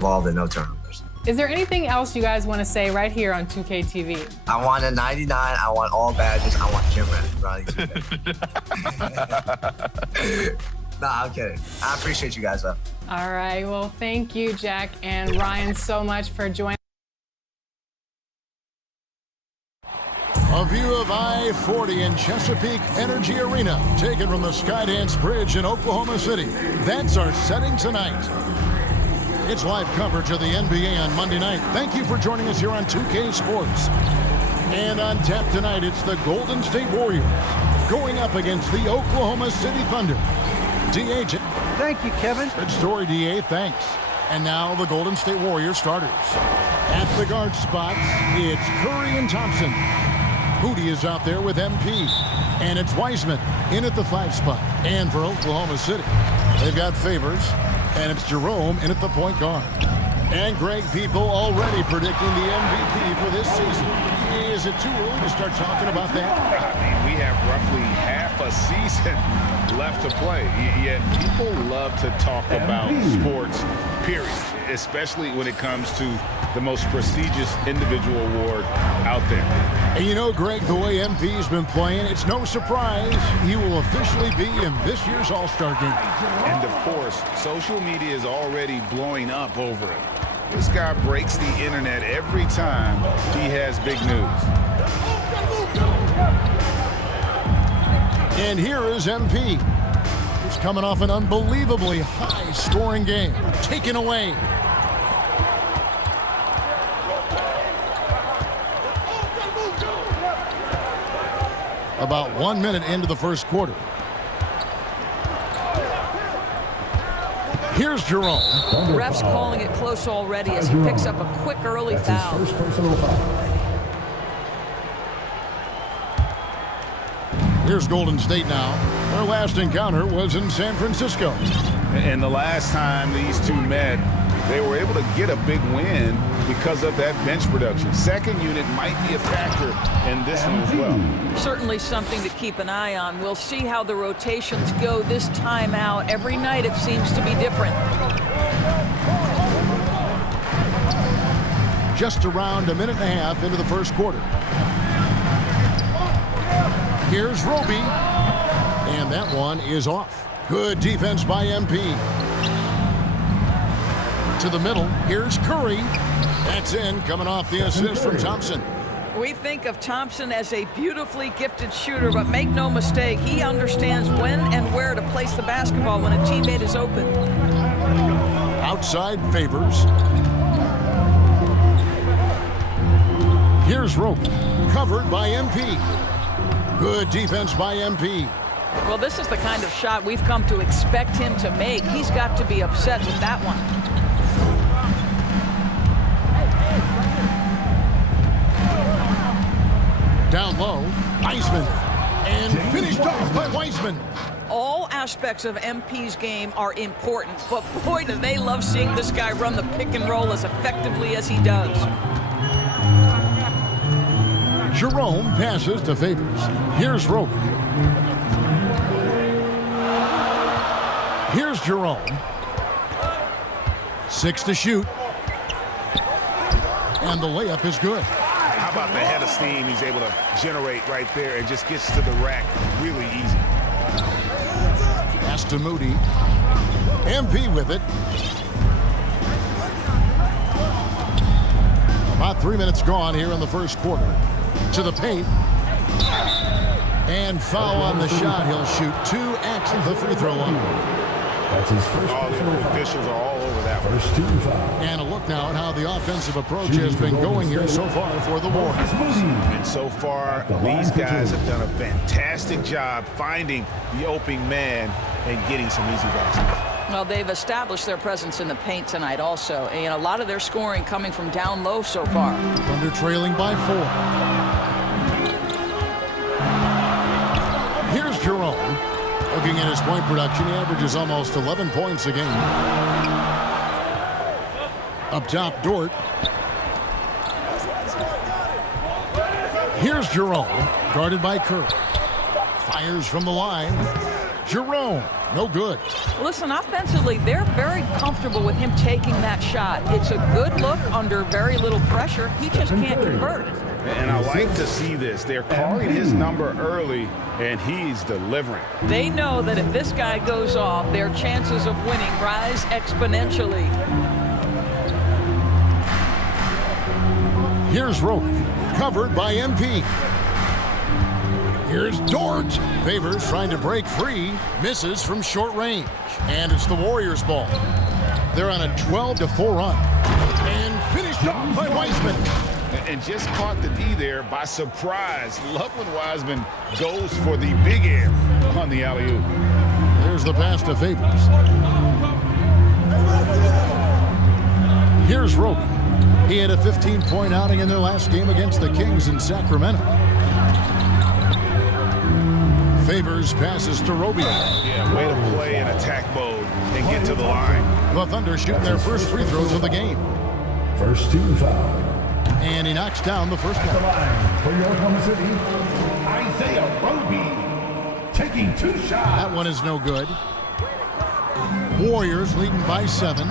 Ball and no turnovers. Is there anything else you guys want to say right here on 2K TV? I want a 99. I want all badges. I want Jim running. Nah, I'm kidding. I appreciate you guys, though. All right. Well, thank you, Jack and Ryan, so much for joining. A view of I-40 in Chesapeake Energy Arena, taken from the Skydance Bridge in Oklahoma City. That's our setting tonight. It's live coverage of the NBA on Monday night. Thank you for joining us here on 2K Sports. And on tap tonight, it's the Golden State Warriors going up against the Oklahoma City Thunder. D.A. Thank you, Kevin. Good story, D.A. Thanks. And now the Golden State Warriors starters. At the guard spots, it's Curry and Thompson. Hootie is out there with MP. And it's Wiseman in at the 5 spot. And for Oklahoma City, they've got Favors. And it's Jerome in at the point guard. And Greg, people already predicting the MVP for this season. Is it too early to start talking about that? I mean, we have roughly half a season left to play. Yet people love to talk about sports, period, especially when it comes to the most prestigious individual award out there. And you know, Greg, the way MP's been playing, it's no surprise he will officially be in this year's All-Star game. And, of course, social media is already blowing up over it. This guy breaks the internet every time he has big news. And here is MP. He's coming off an unbelievably high-scoring game. Taken away. About 1 minute into the first quarter. Here's Jerome. Ref's calling it close already as he picks up a quick early foul. His first personal foul. Here's Golden State now. Their last encounter was in San Francisco. And the last time these two met, they were able to get a big win because of that bench production. Second unit might be a factor in this one as well. Certainly something to keep an eye on. We'll see how the rotations go this time out. Every night it seems to be different. Just around a minute and a half into the first quarter. Here's Roby, and that one is off. Good defense by MP. To the middle, here's Curry. That's in, coming off the assist from Thompson. We think of Thompson as a beautifully gifted shooter, but make no mistake, he understands when and where to place the basketball when a teammate is open. Outside Favors. Here's Roby, covered by MP. Good defense by MP. Well, this is the kind of shot we've come to expect him to make. He's got to be upset with that one. Down low, Wiseman. And finished off by Wiseman. All aspects of MP's game are important, but boy, do they love seeing this guy run the pick and roll as effectively as he does. Jerome passes to Favors. Here's Roby. Here's Jerome. 6 to shoot. And the layup is good. How about the head of steam he's able to generate right there and just gets to the rack really easy. Pass to Moody. MP with it. About 3 minutes gone here in the first quarter. To the paint. And foul on the shot. He'll shoot 2 at the free throw line. That's his first. All the officials are all over that one. First 2 fouls. And a look now at how the offensive approach has been going here so far for the Warriors. And so far, these guys have done a fantastic job finding the opening man and getting some easy baskets. Well, they've established their presence in the paint tonight also. And a lot of their scoring coming from down low so far. Thunder trailing by 4. Here's Jerome. Looking at his point production, he averages almost 11 points a game. Up top, Dort. Here's Jerome, guarded by Kerr. Fires from the line. Jerome, no good. Listen, offensively, they're very comfortable with him taking that shot. It's a good look under very little pressure. He just can't convert. And I like to see this. They're calling his number early, and he's delivering. They know that if this guy goes off, their chances of winning rise exponentially. Here's Roby, covered by MP. Here's Dort. Favors trying to break free, misses from short range. And it's the Warriors' ball. They're on a 12-4 run. And finished off by Wiseman. And just caught the D there by surprise. Love when Wiseman goes for the big air on the alley-oop. Here's the pass to Favors. Here's Roby. He had a 15-point outing in their last game against the Kings in Sacramento. Favors passes to Roby. Yeah, way to play in attack mode and get to the line. The Thunder shooting their first free throws of the game. First 2 fouls. And he knocks down the first At the one. line for your Oklahoma City, Isaiah Roby, taking 2 shots. That one is no good. Warriors leading by 7.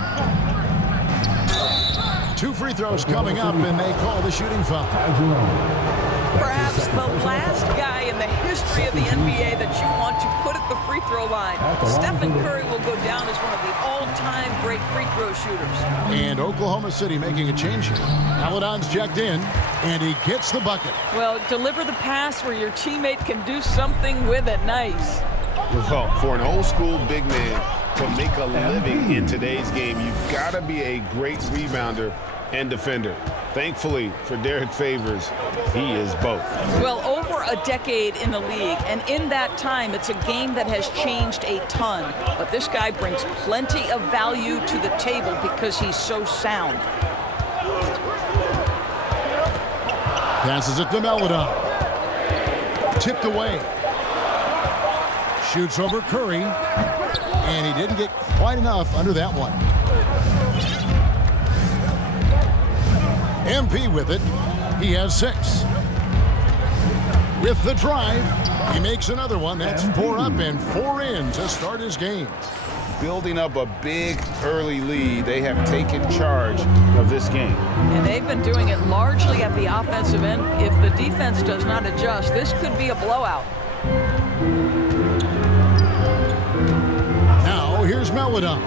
2 free throws coming up, and they call the shooting foul. Perhaps the last guy in the history of the NBA that you want to put at the free throw line. Stephen Curry will go down as one of the all-time great free throw shooters. And Oklahoma City making a change here. Aladon's checked in, and he gets the bucket. Well, deliver the pass where your teammate can do something with it. Nice. Well, for an old-school big man to make a living in today's game, you've got to be a great rebounder and defender. Thankfully for Derek Favors, he is both. Well, over a decade in the league, and in that time, it's a game that has changed a ton. But this guy brings plenty of value to the table because he's so sound. Passes it to Aladon. Tipped away. Shoots over Curry. And he didn't get quite enough under that one. MP with it. He has 6. With the drive, he makes another one. That's 4 up and 4 in to start his game. Building up a big early lead. They have taken charge of this game. And they've been doing it largely at the offensive end. If the defense does not adjust, this could be a blowout. Now, here's Melodon.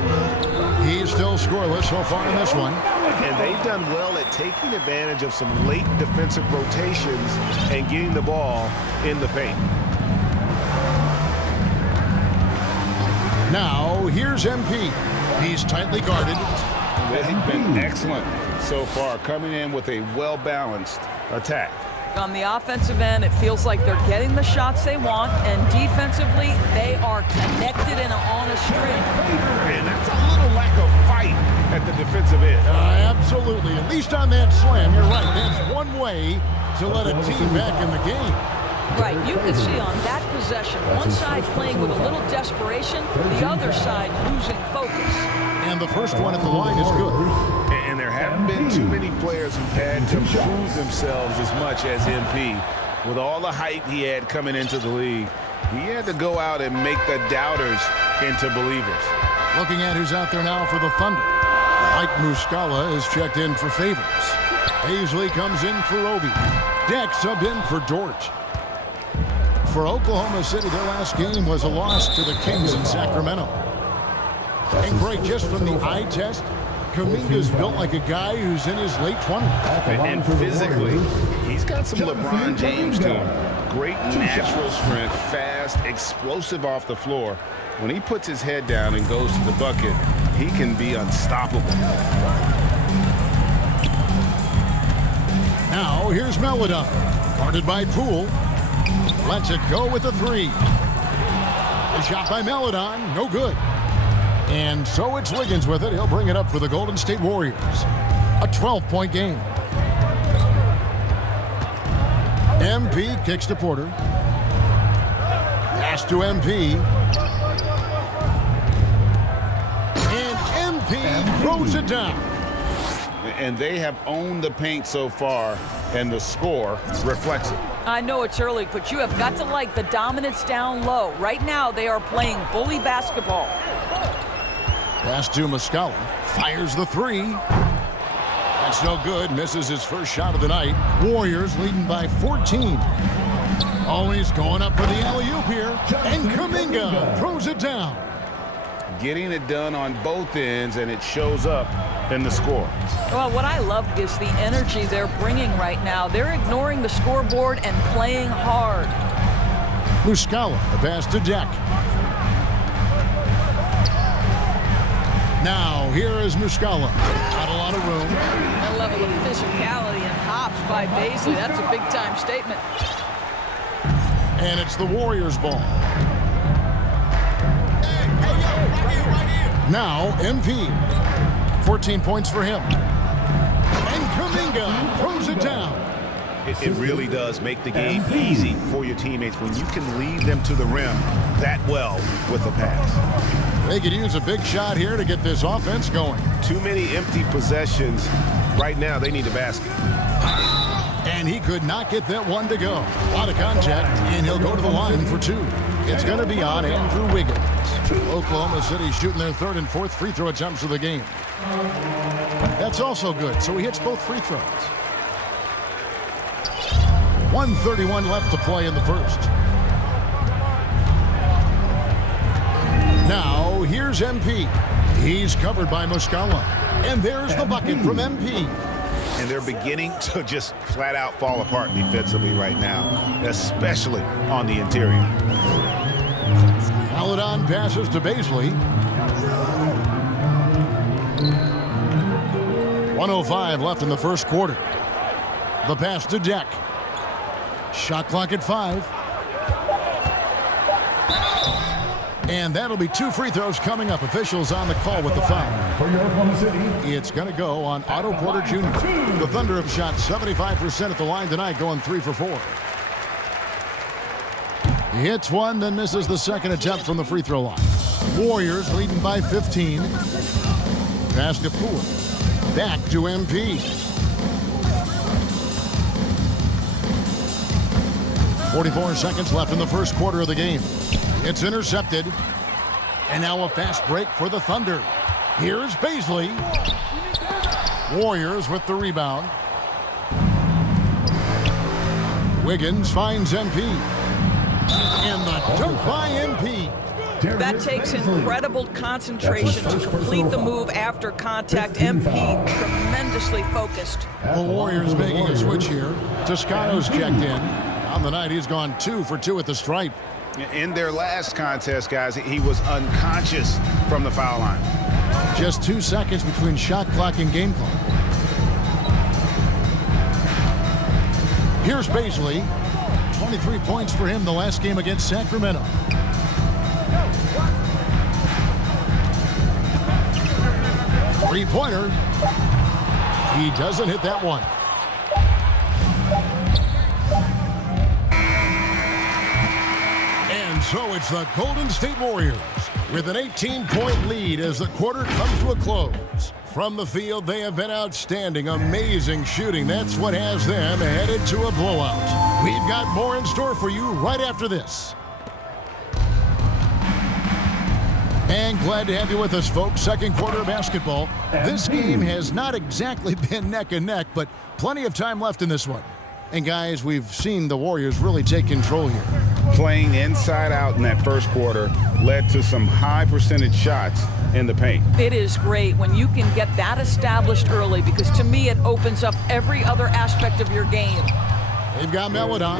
He's still scoreless so far in this one. And they've done well at taking advantage of some late defensive rotations and getting the ball in the paint. Now, here's MP. He's tightly guarded. They've been excellent so far, coming in with a well-balanced attack. On the offensive end, it feels like they're getting the shots they want, and defensively, they are connected and on a string. And that's a little lack of fight at the defensive end. Absolutely. At least on that slam, you're right. That's one way to let a team back in the game. Right, you can see on that possession, one side playing with a little desperation, the other side losing focus. And the first one at the line is good. And there haven't been too many players who've had to prove themselves as much as MP. With all the hype he had coming into the league, he had to go out and make the doubters into believers. Looking at who's out there now for the Thunder. Mike Muscala is checked in for Favors. Paisley comes in for Obi. Deck subbed in for Dort. For Oklahoma City, their last game was a loss to the Kings in Sacramento. And great, just from the eye test, Kuminga's built like a guy who's in his late 20s. And physically, he's got some LeBron James to him. Great natural strength, fast, explosive off the floor. When he puts his head down and goes to the bucket, he can be unstoppable. Now, here's Melodon. Guarded by Poole. Lets it go with a 3. A shot by Melodon, no good. And so it's Wiggins with it. He'll bring it up for the Golden State Warriors. A 12-point game. MP kicks to Porter. Pass to MP. And MP throws it down. And they have owned the paint so far, and the score reflects it. I know it's early, but you have got to like the dominance down low. Right now, they are playing bully basketball. Pass to Muscala. Fires the 3. That's no good. Misses his first shot of the night. Warriors leading by 14. Always going up for the alley-oop here. And Kuminga throws it down. Getting it done on both ends, and it shows up in the score. Well, what I love is the energy they're bringing right now. They're ignoring the scoreboard and playing hard. Muscala, the pass to Deck. Now, here is Muscala. Not a lot of room. That level of physicality and hops by Paisley, that's a big-time statement. And it's the Warriors' ball. Now, MP. 14 points for him. And Kuminga throws it down. It really does make the game easy for your teammates when you can lead them to the rim that well with a pass. They could use a big shot here to get this offense going. Too many empty possessions. Right now, they need a basket. And he could not get that one to go. A lot of contact, and he'll go to the line for 2. It's going to be on Andrew Wiggins. Oklahoma City shooting their 3rd and 4th free throw attempts of the game. That's also good, so he hits both free throws. 1:31 left to play in the first. Now, here's MP. He's covered by Muscala. And there's the bucket from MP. And they're beginning to just flat out fall apart defensively right now, especially on the interior. Melodon passes to Paisley. 1:05 left in the first quarter. The pass to Deck. Shot clock at 5. And that'll be 2 free throws coming up. Officials on the call with the foul. For your Oklahoma City, It's going to go on Otto Porter Jr. The Thunder have shot 75% at the line tonight, going 3 for 4. He hits one, then misses the second attempt from the free throw line. Warriors leading by 15. Pass to Poole. Back to MP. 44 seconds left in the first quarter of the game. It's intercepted. And now a fast break for the Thunder. Here's Baisley. Warriors with the rebound. Wiggins finds MP. And the dunk by MP. That takes incredible concentration to complete the move after contact. MP tremendously focused. The Warriors making a switch here. Toscano's checked in. On the night, he's gone 2 for 2 at the stripe. In their last contest, guys, he was unconscious from the foul line. Just 2 seconds between shot clock and game clock. Here's Baisley. 23 points for him the last game against Sacramento. Three-pointer. He doesn't hit that one. And so it's the Golden State Warriors with an 18-point lead as the quarter comes to a close. From the field, they have been outstanding, amazing shooting. That's what has them headed to a blowout. We've got more in store for you right after this. And glad to have you with us, folks. Second quarter of basketball. This game has not exactly been neck and neck, but plenty of time left in this one. And guys, we've seen the Warriors really take control here. Playing inside out in that first quarter led to some high percentage shots in the paint. It is great when you can get that established early, because to me it opens up every other aspect of your game. They've got Meladon,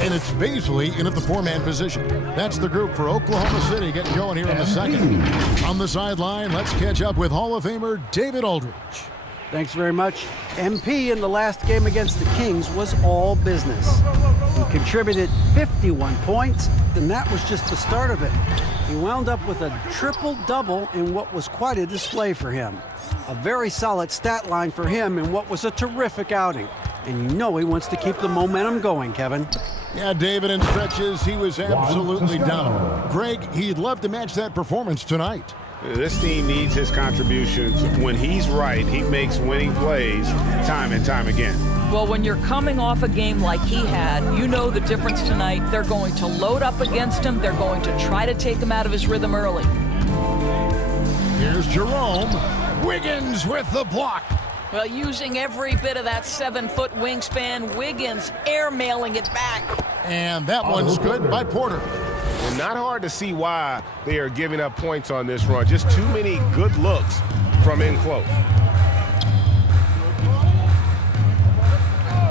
and it's Baisley in at the 4-man position. That's the group for Oklahoma City getting going here in the second. On the sideline, let's catch up with Hall of Famer David Aldridge. Thanks very much. MP in the last game against the Kings was all business. He contributed 51 points, and that was just the start of it. He wound up with a triple-double in what was quite a display for him. A very solid stat line for him in what was a terrific outing. And you know he wants to keep the momentum going, Kevin. Yeah, David, in stretches, he was absolutely dominant. Greg, he'd love to match that performance tonight. This team needs his contributions. When he's right, he makes winning plays time and time again. Well, when you're coming off a game like he had, you know the difference tonight. They're going to load up against him. They're going to try to take him out of his rhythm early. Here's Jerome. Wiggins with the block. Well, using every bit of that 7-foot wingspan, Wiggins airmailing it back. And that one's good by Porter. And not hard to see why they are giving up points on this run. Just too many good looks from in close.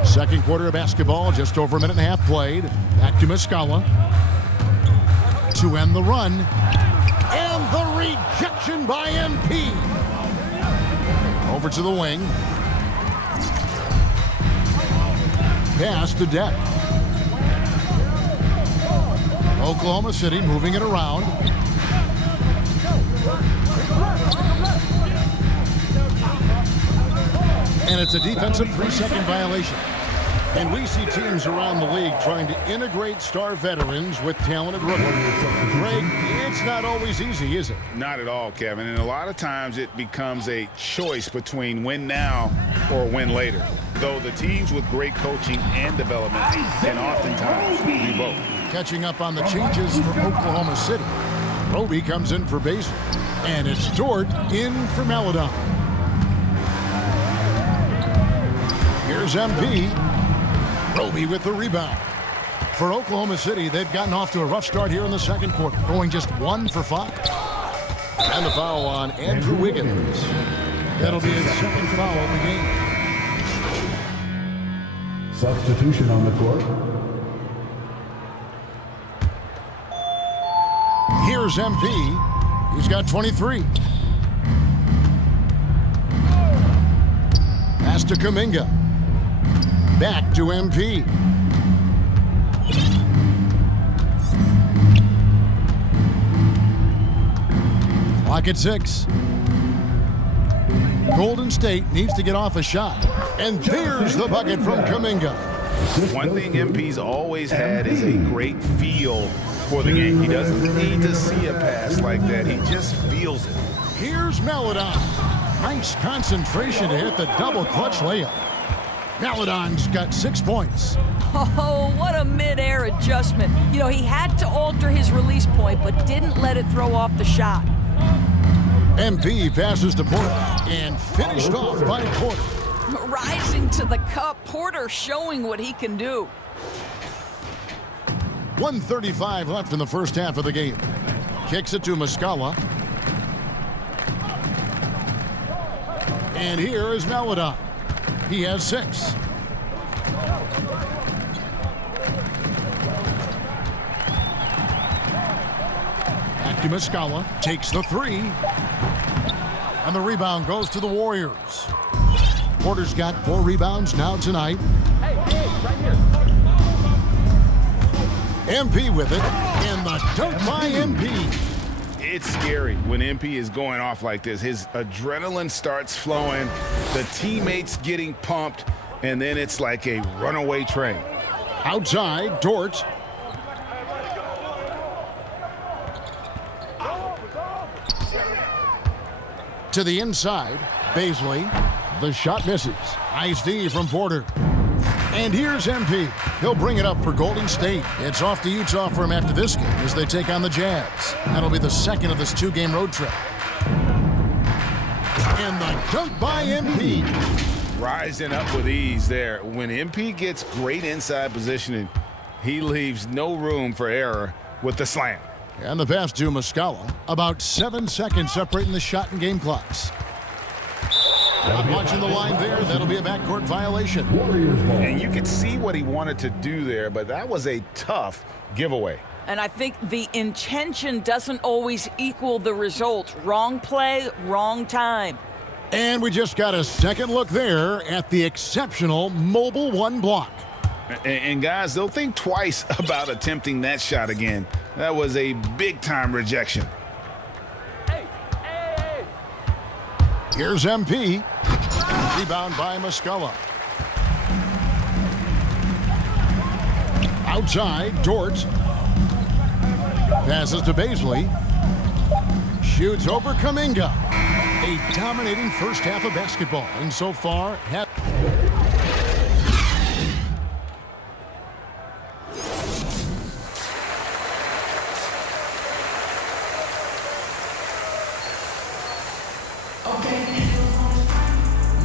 Second quarter of basketball, just over a minute and a half played. Back to Muscala to end the run. And the rejection by MP. Over to the wing. Pass to Deck. Oklahoma City moving it around. And it's a defensive 3-second violation. And we see teams around the league trying to integrate star veterans with talented rookies. Greg, it's not always easy, is it? Not at all, Kevin. And a lot of times it becomes a choice between win now or win later. Though the teams with great coaching and development can oftentimes do both. Catching up on the changes for Oklahoma City. Roby comes in for Basin. And it's Dort in for Meladon. Here's MP. Roby with the rebound. For Oklahoma City, they've gotten off to a rough start here in the second quarter, going just 1 for 5. And the foul on Andrew Wiggins. That'll be his second foul of the game. Substitution on the court. Here's MP. He's got 23. Pass to Kuminga. Back to MP. Clock at 6. Golden State needs to get off a shot. And there's the bucket from Kuminga. One thing MP's always had is a great feel for the game. He doesn't need to see a pass like that. He just feels it. Here's Meladon. Nice concentration to hit the double clutch layup. Meladon's got 6 points. Oh, what a mid-air adjustment. You know, he had to alter his release point, but didn't let it throw off the shot. MP passes to Porter and finished off by Porter. Rising to the cup, Porter showing what he can do. 1:35 left in the first half of the game. Kicks it to Muscala. And here is Maladon. He has 6. Back to Muscala. Takes the 3. And the rebound goes to the Warriors. Porter's got 4 rebounds now tonight. Right here. MP with it, and the dunk by MP. It's scary when MP is going off like this. His adrenaline starts flowing, the teammates getting pumped, and then it's like a runaway train. Outside, Dort. To the inside, Baisley. The shot misses. Nice D from Porter. And here's MP. He'll bring it up for Golden State. It's off to Utah for him after this game as they take on the Jazz. That'll be the second of this 2-game road trip. And the dunk by MP. Rising up with ease there. When MP gets great inside positioning, he leaves no room for error with the slam. And the pass to Muscala. About 7 seconds separating the shot and game clocks. Not watching the line there. That'll be a backcourt violation. And you could see what he wanted to do there, but that was a tough giveaway. And I think the intention doesn't always equal the result. Wrong play, wrong time. And we just got a second look there at the exceptional mobile 1 block. And guys, they'll think twice about attempting that shot again. That was a big-time rejection. Here's MP. Rebound by Muscala. Outside, Dort. Passes to Baisley. Shoots over Kuminga. A dominating first half of basketball. And so far,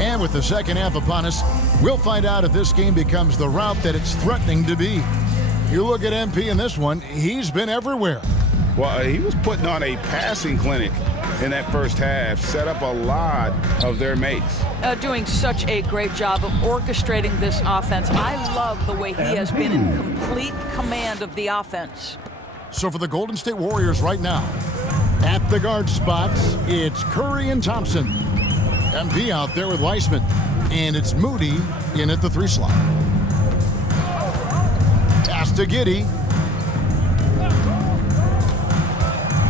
And with the second half upon us, we'll find out if this game becomes the route that it's threatening to be. You look at MP in this one, he's been everywhere. Well, he was putting on a passing clinic in that first half, set up a lot of their mates. Doing such a great job of orchestrating this offense. I love the way he has been in complete command of the offense. So for the Golden State Warriors right now, at the guard spots, it's Curry and Thompson. MP out there with Weissman. And it's Moody in at the 3 slot. Pass to Giddey.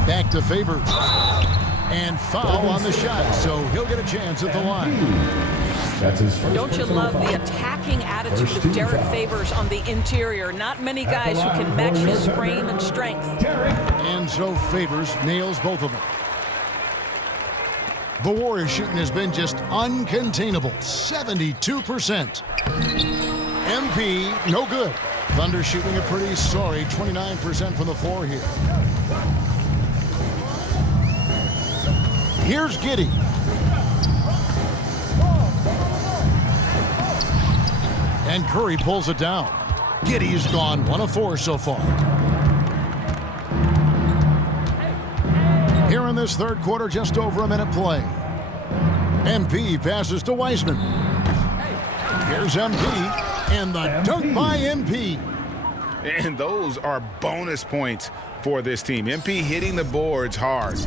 Back to Favors. And foul on the shot, so he'll get a chance at the line. That's his first. Don't you love the attacking attitude of Derek Favors on the interior? Not many guys who can match his frame and strength. And so Favors nails both of them. The Warriors shooting has been just uncontainable, 72%. MP, no good. Thunder shooting a pretty sorry 29% from the floor here. Here's Giddey. And Curry pulls it down. Giddey's gone 1 of 4 so far. Here in this third quarter, just over a minute play. MP passes to Weissman. Here's MP, and the dunk by MP. And those are bonus points for this team. MP hitting the boards hard.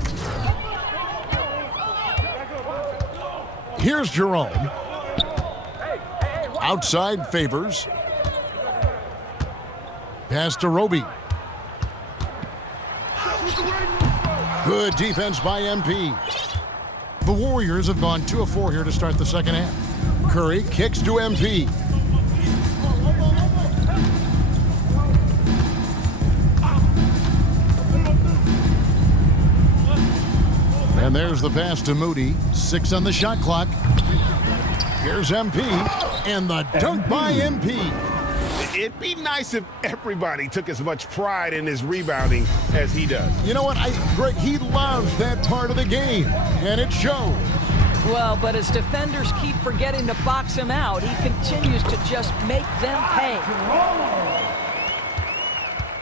Here's Jerome. Outside Favors. Pass to Roby. Good defense by MP. The Warriors have gone 2 of 4 here to start the second half. Curry kicks to MP. And there's the pass to Moody. 6 on the shot clock. Here's MP. And the dunk by MP. It'd be nice if everybody took as much pride in his rebounding as he does. You know what, Greg, he loves that part of the game, and it shows. Well, but as defenders keep forgetting to box him out, he continues to just make them pay.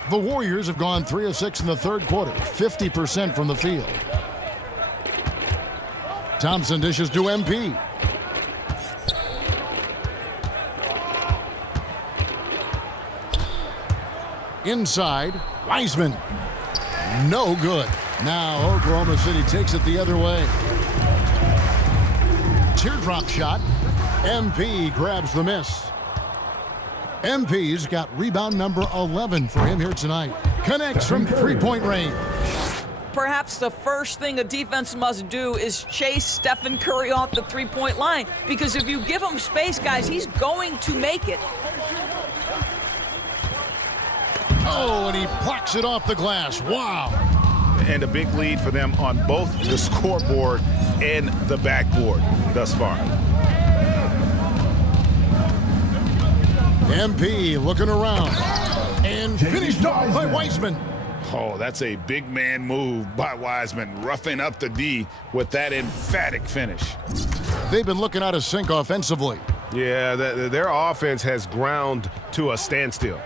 The Warriors have gone 3 of 6 in the third quarter, 50% from the field. Thompson dishes to MP. Inside, Wiseman. No good. Now Oklahoma City takes it the other way. Teardrop shot. MP grabs the miss. MP's got rebound number 11 for him here tonight. Connects from three-point range. Perhaps the first thing a defense must do is chase Stephen Curry off the three-point line, because if you give him space, guys, he's going to make it. Oh, and he plucks it off the glass. Wow. And a big lead for them on both the scoreboard and the backboard thus far. MP looking around. And finished off by Wiseman. Oh, that's a big man move by Wiseman, roughing up the D with that emphatic finish. They've been looking out of sync offensively. Yeah, their offense has ground to a standstill.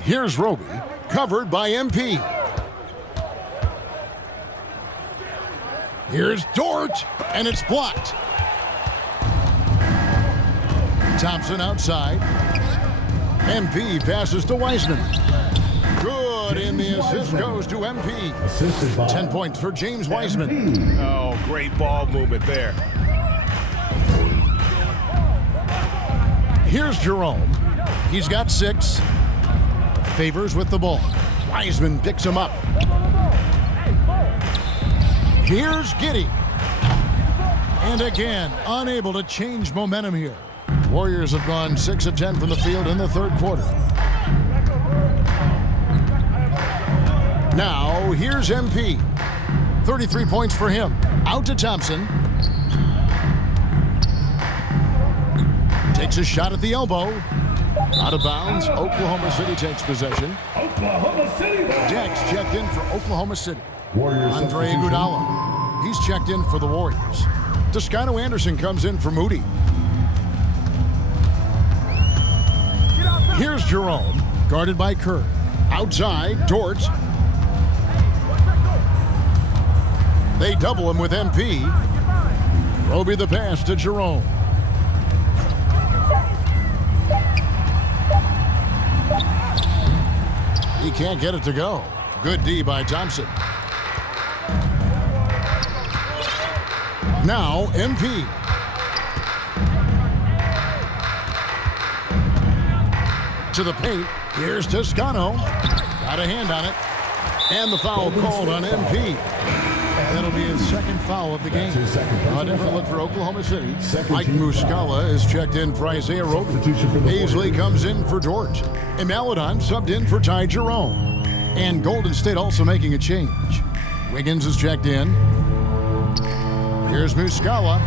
Here's Roby, covered by MP. Here's Dort, and it's blocked. Thompson outside. MP passes to Wiseman. Good, and the assist goes to MP. 10 points for James Wiseman. Oh, great ball movement there. Here's Jerome. He's got 6. Favors with the ball. Wiseman picks him up. Here's Giddey. And again, unable to change momentum here. Warriors have gone 6 of 10 from the field in the third quarter. Now, here's MP. 33 points for him. Out to Thompson. Takes a shot at the elbow. Out of bounds. Oklahoma City takes possession. Oklahoma City. Dex checked in for Oklahoma City. Andre Iguodala. He's checked in for the Warriors. Toscano Anderson comes in for Moody. Here's Jerome, guarded by Kerr. Outside, Dort. They double him with MP. Roby the pass to Jerome. He can't get it to go. Good D by Thompson. Now, MP. To the paint. Here's Toscano. Got a hand on it. And the foul called on MP. That'll be his second foul of the game. A different look for Oklahoma City. Mike Muscala is checked in for Isaiah Roby. Paisley comes in for Dort. And Maladon subbed in for Ty Jerome. And Golden State also making a change. Wiggins is checked in. Here's Muscala.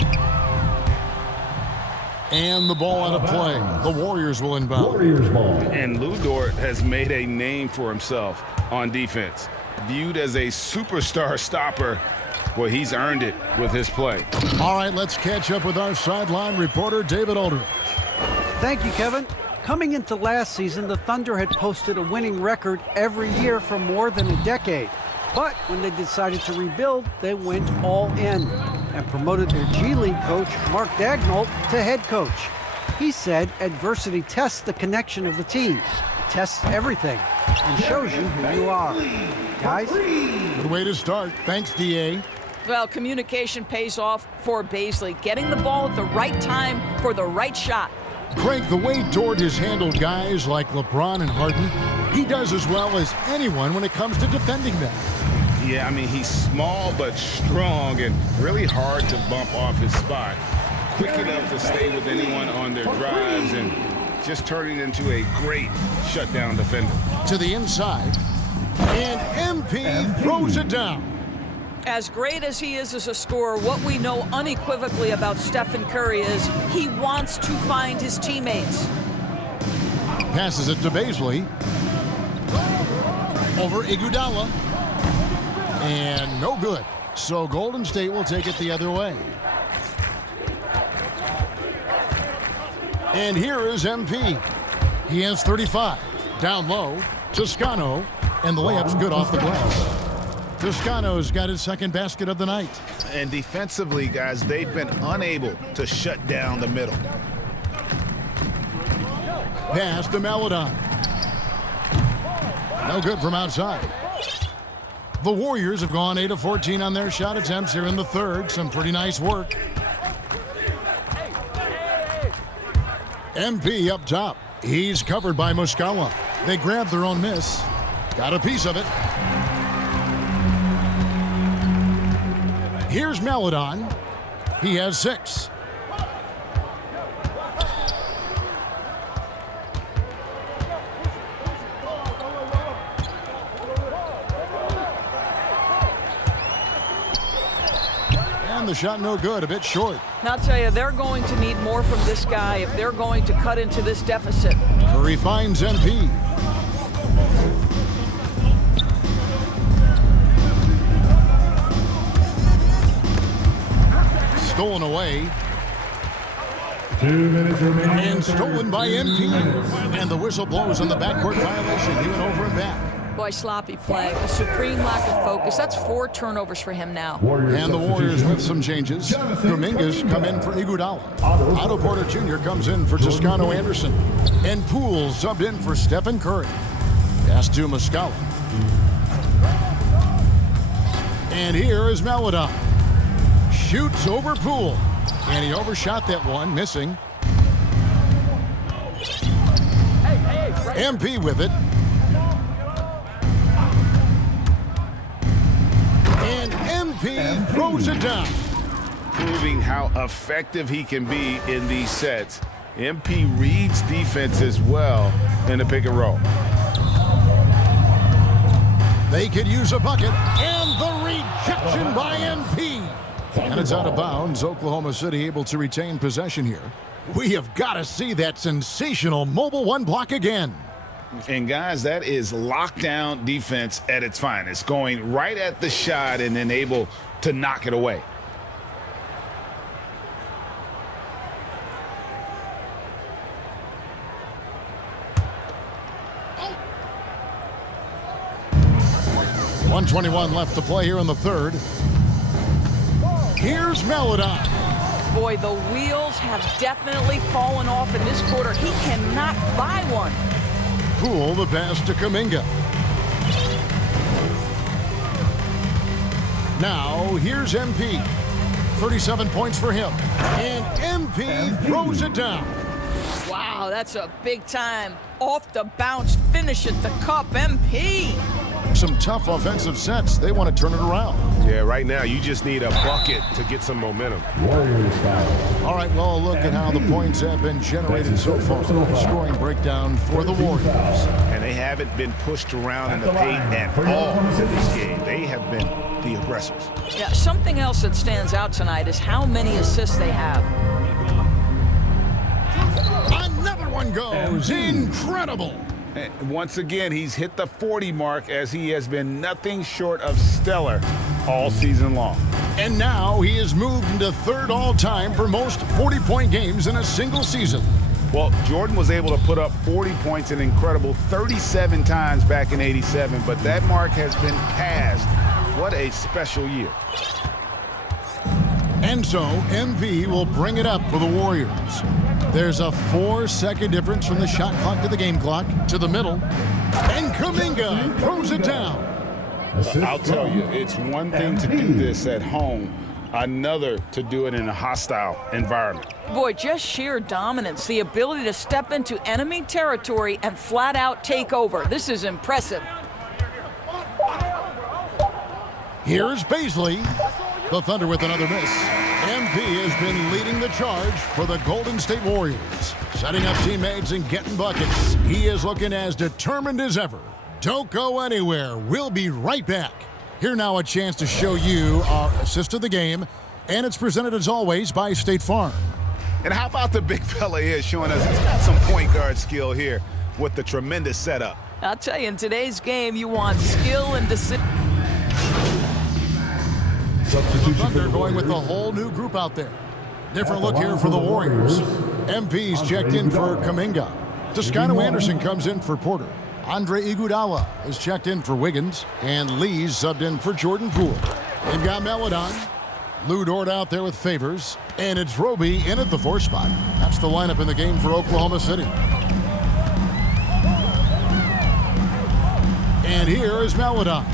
And the ball out of play. The Warriors will inbound. Warriors ball. And Lou Dort has made a name for himself on defense. Viewed as a superstar stopper, well, he's earned it with his play. All right, let's catch up with our sideline reporter, David Aldridge. Thank you, Kevin. Coming into last season, the Thunder had posted a winning record every year for more than a decade. But when they decided to rebuild, they went all in and promoted their G League coach, Mark Daigneault, to head coach. He said adversity tests the connection of the team, tests everything, and shows you who you are. Guys? Good way to start. Thanks, DA. Well, communication pays off for Paisley, getting the ball at the right time for the right shot. Craig, the way Dort has handled guys like LeBron and Harden, he does as well as anyone when it comes to defending them. Yeah, I mean, he's small but strong and really hard to bump off his spot. Quick enough to stay with anyone on their drives and just turning into a great shutdown defender. To the inside, and MP throws it down. As great as he is as a scorer, what we know unequivocally about Stephen Curry is he wants to find his teammates. Passes it to Baisley. Over Iguodala. And no good. So Golden State will take it the other way. And here is MP. He has 35. Down low. Toscano. And the layup's good off the glass. Toscano's got his second basket of the night. And defensively, guys, they've been unable to shut down the middle. Pass to Maladon. No good from outside. The Warriors have gone 8 of 14 on their shot attempts here in the third. Some pretty nice work. MP up top. He's covered by Muscala. They grabbed their own miss. Got a piece of it. Here's Maladon. He has 6. And the shot no good, a bit short. And I'll tell you, they're going to need more from this guy if they're going to cut into this deficit. Curry finds MP. Stolen away. 2 minutes remaining. And stolen by MP. And the whistle blows on the backcourt violation. He went over and back. Boy, sloppy play. A supreme lack of focus. That's 4 turnovers for him now. And the Warriors with some changes. Dominguez come in for Iguodala. Otto Porter Jr. comes in for Toscano Anderson. And Poole subbed in for Stephen Curry. Pass to Muscala. And here is Maladon. Shoots over Poole. And he overshot that one, missing. MP with it. And MP throws it down. Proving how effective he can be in these sets. MP reads defense as well in the pick and roll. They could use a bucket. And the rejection by MP. And it's out of bounds. Oklahoma City able to retain possession here. We have got to see that sensational mobile one block again. And guys, that is lockdown defense at its finest. Going right at the shot and then able to knock it away. .121 left to play here in the third. Here's Maladon. Boy, the wheels have definitely fallen off in this quarter. He cannot buy one. Poole the pass to Kuminga. Now here's MP. 37 points for him. And MP throws it down. Wow, that's a big time off the bounce finish at the cup. MP. Some tough offensive sets. They want to turn it around. Yeah, right now you just need a bucket to get some momentum. Warriors foul. All right, well, look at how the points have been generated so far. Scoring breakdown for the Warriors. And they haven't been pushed around in the paint at all in this game. They have been the aggressors. Yeah, something else that stands out tonight is how many assists they have. Another one goes. Incredible. Once again, he's hit the 40 mark as he has been nothing short of stellar all season long. And now he has moved into third all-time for most 40-point games in a single season. Well, Jordan was able to put up 40 points an incredible 37 times back in '87, but that mark has been passed. What a special year. And so MV will bring it up for the Warriors. There's a 4-second difference from the shot clock to the game clock to the middle. And Kuminga throws it down. I'll tell you, it's one thing to do this at home, another to do it in a hostile environment. Boy, just sheer dominance, the ability to step into enemy territory and flat out take over. This is impressive. Here's Baisley. The Thunder with another miss. MP has been leading the charge for the Golden State Warriors. Setting up teammates and getting buckets. He is looking as determined as ever. Don't go anywhere. We'll be right back. Here now a chance to show you our assist of the game, and it's presented as always by State Farm. And how about the big fella here showing us he's got some point guard skill here with the tremendous setup. I'll tell you, in today's game, you want skill and decision. Thunder going with a whole new group out there. Different look here for the Warriors. MP's checked in for Kuminga. Toscano Anderson comes in for Porter. Andre Iguodala is checked in for Wiggins. And Lee's subbed in for Jordan Poole. They've got Melodon. Lou Dort out there with Favors. And it's Roby in at the 4 spot. That's the lineup in the game for Oklahoma City. And here is Melodon.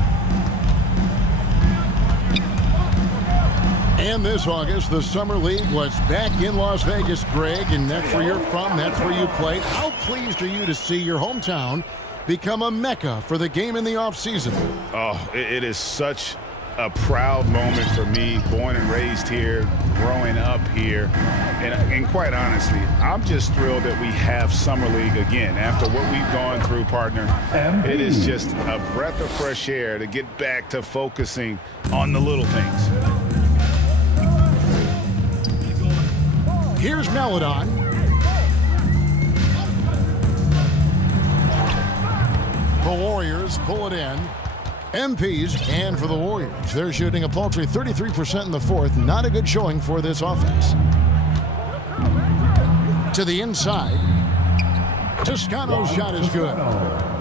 And this August, the Summer League was back in Las Vegas, Greg, and that's where you're from, that's where you played. How pleased are you to see your hometown become a mecca for the game in the offseason? Oh, it is such a proud moment for me, born and raised here, growing up here. And quite honestly, I'm just thrilled that we have Summer League again. After what we've gone through, partner, it is just a breath of fresh air to get back to focusing on the little things. Here's Melodon. The Warriors pull it in. MPs, and for the Warriors, they're shooting a paltry 33% in the fourth. Not a good showing for this offense. To the inside. Toscano's shot is good.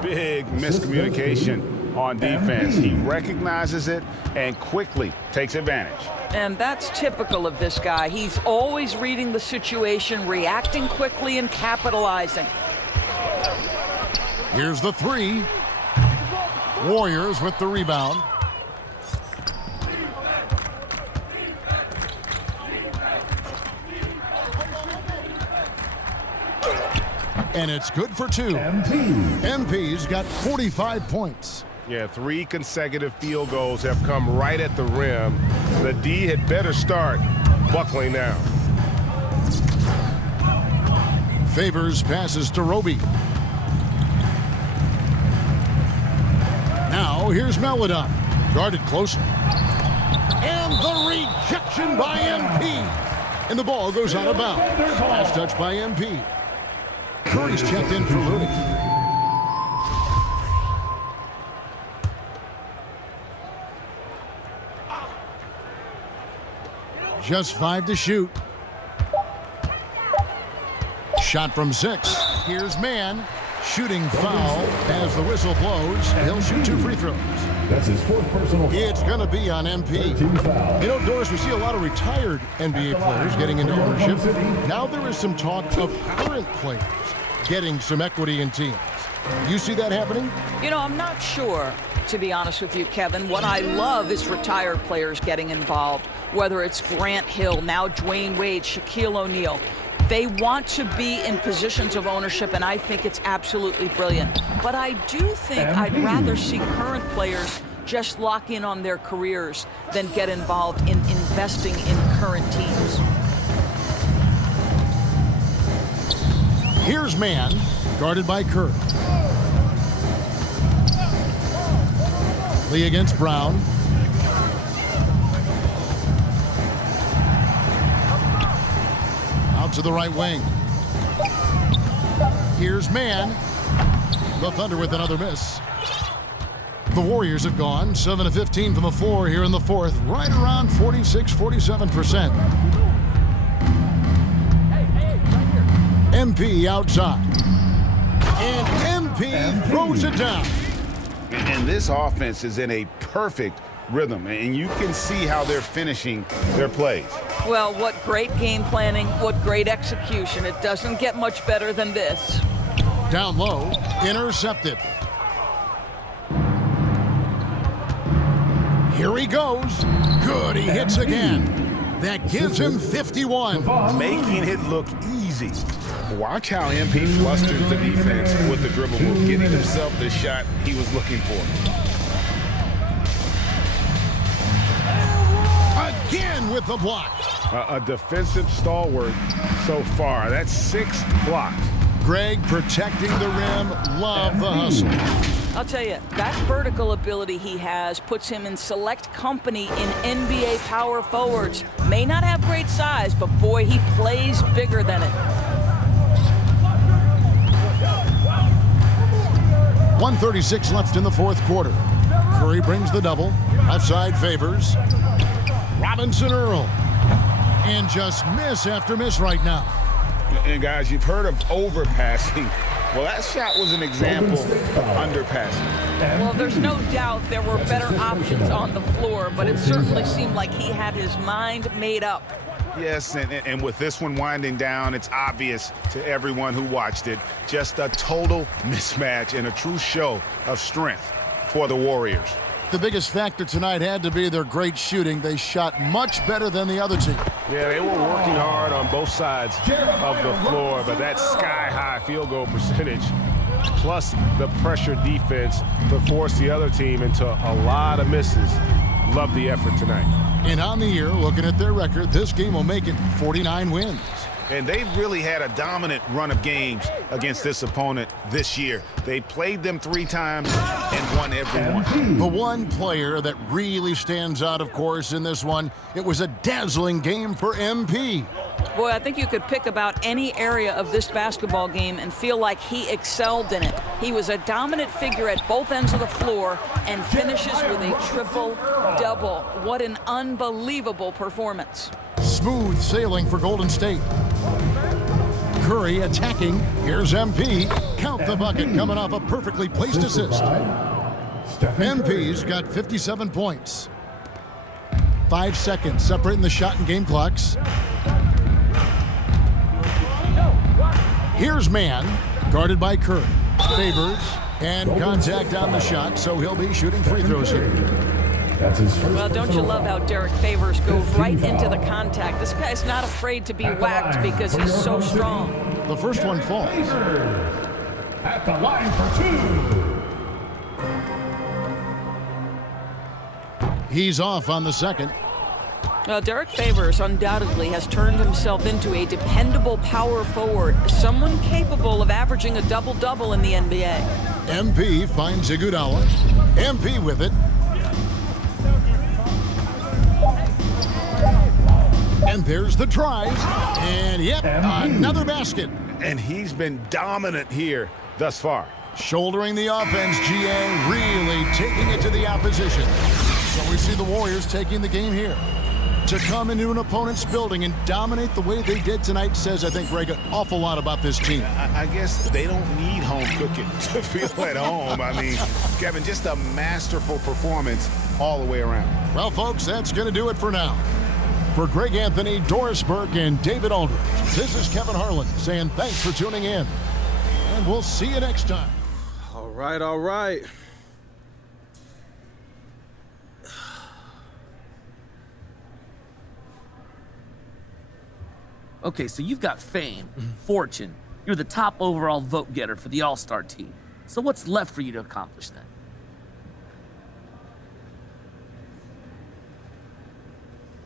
Big miscommunication on defense. He recognizes it and quickly takes advantage. And that's typical of this guy. He's always reading the situation, reacting quickly, and capitalizing. Here's the 3. Warriors with the rebound. And it's good for 2. MP's got 45 points. Yeah, 3 consecutive field goals have come right at the rim. The D had better start buckling down. Favors passes to Roby. Now here's Melodon. Guarded closer. And the rejection by MP. And the ball goes out of bounds. Last touch by MP. Curry's checked in for Looney. Just 5 to shoot. Shot from 6. Here's Mann. Shooting foul as the whistle blows. He'll shoot 2 free throws. That's his 4th personal foul. It's going to be on MP. You know, Doris, we see a lot of retired NBA players getting into ownership. Now there is some talk of current players getting some equity in teams. You see that happening? You know, I'm not sure, to be honest with you, Kevin. What I love is retired players getting involved, whether it's Grant Hill, now Dwayne Wade, Shaquille O'Neal. They want to be in positions of ownership, and I think it's absolutely brilliant. But I do think I'd rather see current players just lock in on their careers than get involved in investing in current teams. Here's Mann, guarded by Kerr. Lee against Brown. Out to the right wing. Here's Mann. The Thunder with another miss. The Warriors have gone 7 of 15 from the floor here in the fourth, right around 46-47%. MP outside. And MP throws it down. And this offense is in a perfect rhythm, and you can see how they're finishing their plays. Well, what great game planning, what great execution. It doesn't get much better than this. Down low, intercepted. Here he goes. Good, he hits again. That gives him 51. Making it look easy. Watch how MP flusters the defense with the dribble move, getting himself the shot he was looking for. Again with the block. A defensive stalwart so far. That's 6 blocks. Greg protecting the rim. Love the hustle. I'll tell you, that vertical ability he has puts him in select company in NBA power forwards. May not have great size, but boy, he plays bigger than it. 1:36 left in the fourth quarter. Curry brings the double. Left side favors Robinson Earl. And just miss after miss right now. And guys, you've heard of overpassing. Well, that shot was an example of underpassing. Well, there's no doubt there were better options on the floor, but it certainly seemed like he had his mind made up. Yes, and with this one winding down, it's obvious to everyone who watched it. Just a total mismatch and a true show of strength for the Warriors. The biggest factor tonight had to be their great shooting. They shot much better than the other team. Yeah, they were working hard on both sides of the floor, but that sky-high field goal percentage plus the pressure defense to force the other team into a lot of misses. Love the effort tonight. And on the year, looking at their record, this game will make it 49 wins. And they've really had a dominant run of games against this opponent this year. They played them 3 times and won every one. The one player that really stands out, of course, in this one, it was a dazzling game for MP. Boy, I think you could pick about any area of this basketball game and feel like he excelled in it. He was a dominant figure at both ends of the floor and finishes with a triple-double. What an unbelievable performance. Smooth sailing for Golden State. Curry attacking. Here's MP. Count the bucket coming off a perfectly placed assist. MP's got 57 points. 5 seconds separating the shot and game clocks. Here's man, guarded by Curry. Favors and contact on the shot, so he'll be shooting free throws here. That's his first. Well, don't you love how Derek Favors goes right into the contact? This guy's not afraid to be whacked because he's so strong. The first one falls. At the line for 2. He's off on the second. Well, Derek Favors undoubtedly has turned himself into a dependable power forward, someone capable of averaging a double-double in the NBA. MP finds Iguodala. MP with it. And there's the drive. And yep, another basket. And he's been dominant here thus far. Shouldering the offense, GA really taking it to the opposition. So we see the Warriors taking the game here. To come into an opponent's building and dominate the way they did tonight says, I think, Greg, an awful lot about this team. I guess they don't need home cooking to feel at home. I mean, Kevin, just a masterful performance all the way around. Well, folks, that's going to do it for now. For Greg Anthony, Doris Burke, and David Aldridge, this is Kevin Harlan saying thanks for tuning in. And we'll see you next time. All right, all right. Okay, so you've got fame, fortune. You're the top overall vote getter for the All-Star team. So what's left for you to accomplish then?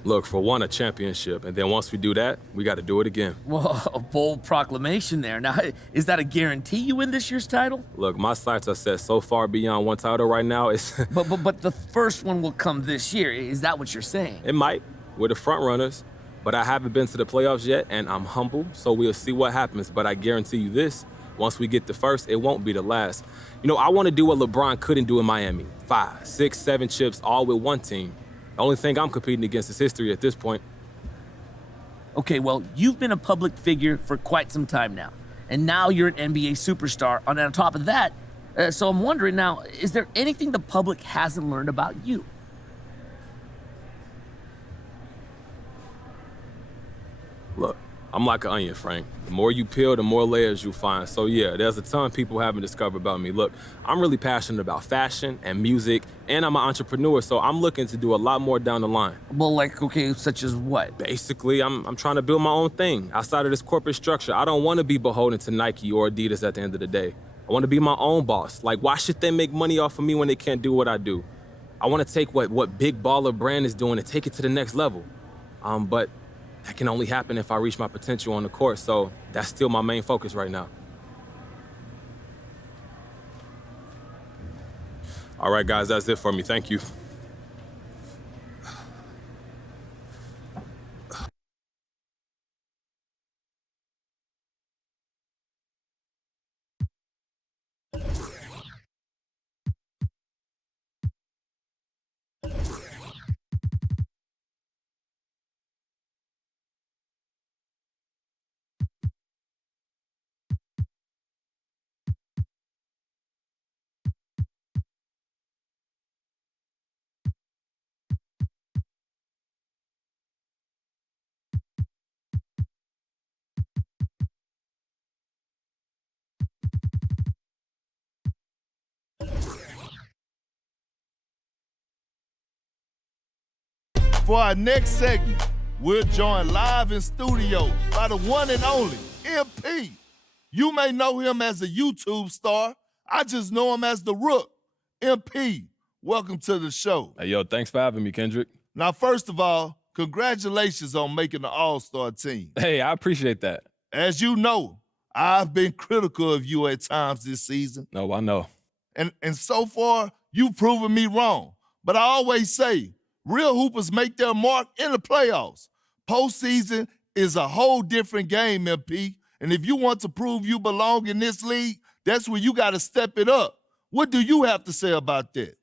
Look, for one, a championship, and then once we do that, we got to do it again. Well, a bold proclamation there. Now, is that a guarantee you win this year's title? Look, my sights are set so far beyond one title right now, it's... But the first one will come this year. Is that what you're saying? It might. We're the front runners, but I haven't been to the playoffs yet, and I'm humble, so we'll see what happens. But I guarantee you this, once we get the first, it won't be the last. You know, I want to do what LeBron couldn't do in Miami. 5, 6, 7 chips, all with one team. The only thing I'm competing against is history at this point. Okay, well, you've been a public figure for quite some time now, and now you're an NBA superstar. And on top of that, so I'm wondering now, is there anything the public hasn't learned about you? Look, I'm like an onion, Frank. The more you peel, the more layers you find. So yeah, there's a ton people haven't discovered about me. Look, I'm really passionate about fashion and music, and I'm an entrepreneur, so I'm looking to do a lot more down the line. Well, like, okay, such as what? Basically, I'm trying to build my own thing outside of this corporate structure. I don't want to be beholden to Nike or Adidas at the end of the day. I want to be my own boss. Like, why should they make money off of me when they can't do what I do? I want to take what Big Baller Brand is doing and take it to the next level. But that can only happen if I reach my potential on the court, so that's still my main focus right now. All right, guys, that's it for me. Thank you. For our next segment, we're joined live in studio by the one and only MP. You may know him as a YouTube star. I just know him as the Rook. MP, welcome to the show. Hey, yo, thanks for having me, Kendrick. Now, first of all, congratulations on making the All-Star team. Hey, I appreciate that. As you know, I've been critical of you at times this season. No, I know. And so far, you've proven me wrong. But I always say, real hoopers make their mark in the playoffs. Postseason is a whole different game, MP. And if you want to prove you belong in this league, that's where you got to step it up. What do you have to say about that?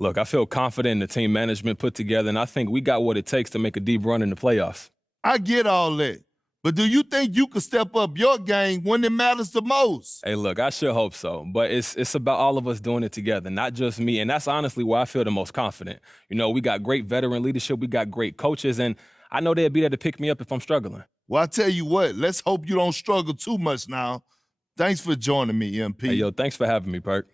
Look, I feel confident in the team management put together, and I think we got what it takes to make a deep run in the playoffs. I get all that. But do you think you could step up your game when it matters the most? Hey, look, I sure hope so. But it's about all of us doing it together, not just me. And that's honestly where I feel the most confident. You know, we got great veteran leadership. We got great coaches. And I know they'll be there to pick me up if I'm struggling. Well, I tell you what, let's hope you don't struggle too much now. Thanks for joining me, MP. Hey, yo, thanks for having me, Perk.